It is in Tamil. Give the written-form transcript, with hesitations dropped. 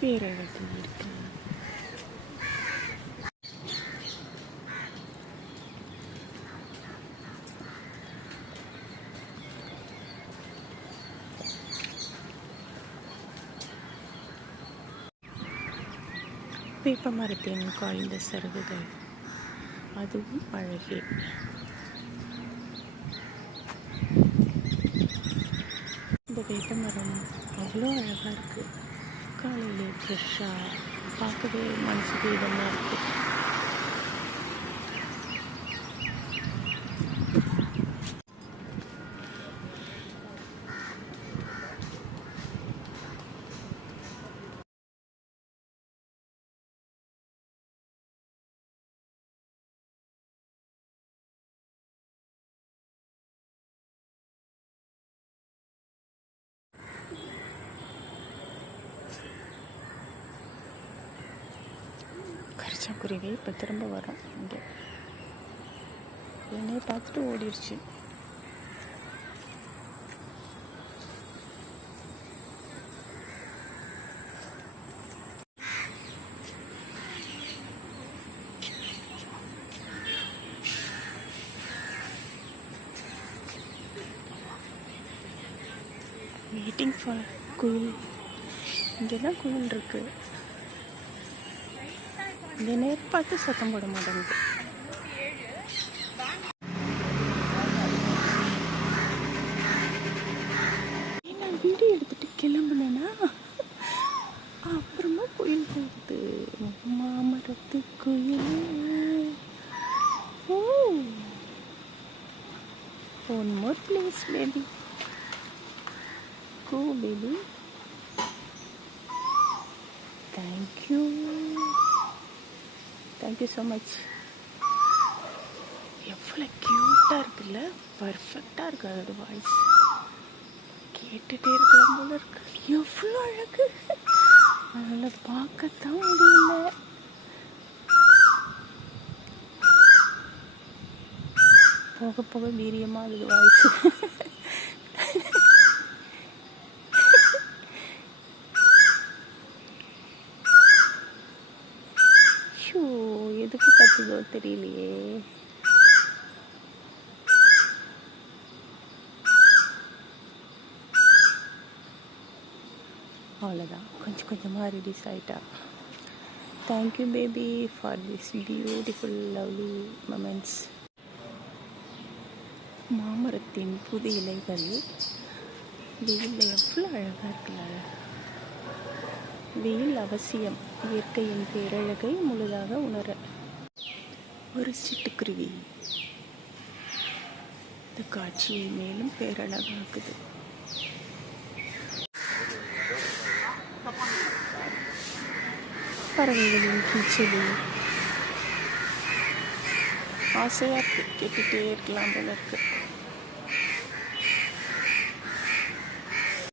பேரழகு இருக்கு. வேப்ப மரத்தின் காய்ந்த சருகுகள், அதுவும் அழகே. இந்த வேப்ப மரம் அவ்வளோ அழகாக இருக்குது. காலையிலே ஃப்ரெஷ்ஷாக பார்க்கவே மனசுக்கு இதமாக இருக்குது. கரிச்சாக்குருவி இப்போ திரும்ப வரும். இங்கே என்னையே பார்த்துட்டு ஓடிடுச்சு. வெயிட்டிங் ஃபார் குயில். இங்கே தான் குயில் இருக்குது. இந்த நேரம் பார்த்து சத்தம் போட மாட்டேங்குது. நான் வீடியோ எடுத்துட்டு கிளம்புனேன்னா அப்புறமா குயில் போகுது. மாமரத்து குயில். ஓ, one more please baby. Go baby. Thank you. Thank you so much. எவ்வளோ க்யூட்டாக இருக்குல்ல, பர்ஃபெக்டாக இருக்குது அதோட வாய்ஸ். கேட்டுகிட்டே இருக்கலாம் போல இருக்கு. எவ்வளோ அழகு. அதில் பார்க்கத்தான் முடியல. போக போக வீரியமாக இருக்குது வாய்ஸ். எதுக்கு கத்துதோ தெரியலையே. அவ்வளோதான், கொஞ்சம் கொஞ்சமாக ரிலீஸ் ஆகிட்டா. Thank you baby for this beautiful lovely moments. மாமரத்தின் புது இலைகள் வெயிலில் எவ்வளோ அழகாக இருக்குல்ல. வெயில் அவசியம், இயற்கையின் பேரழகை முழுதாக உணர. ஒரு சிட்டுக்குருவி இந்த காட்சியை மேலும் பேரழகாக்குது. பறவைகளின் கீச்சலி ஆசையாக இருக்கு. கேட்டுகிட்டே இருக்கலாம் போல இருக்கு.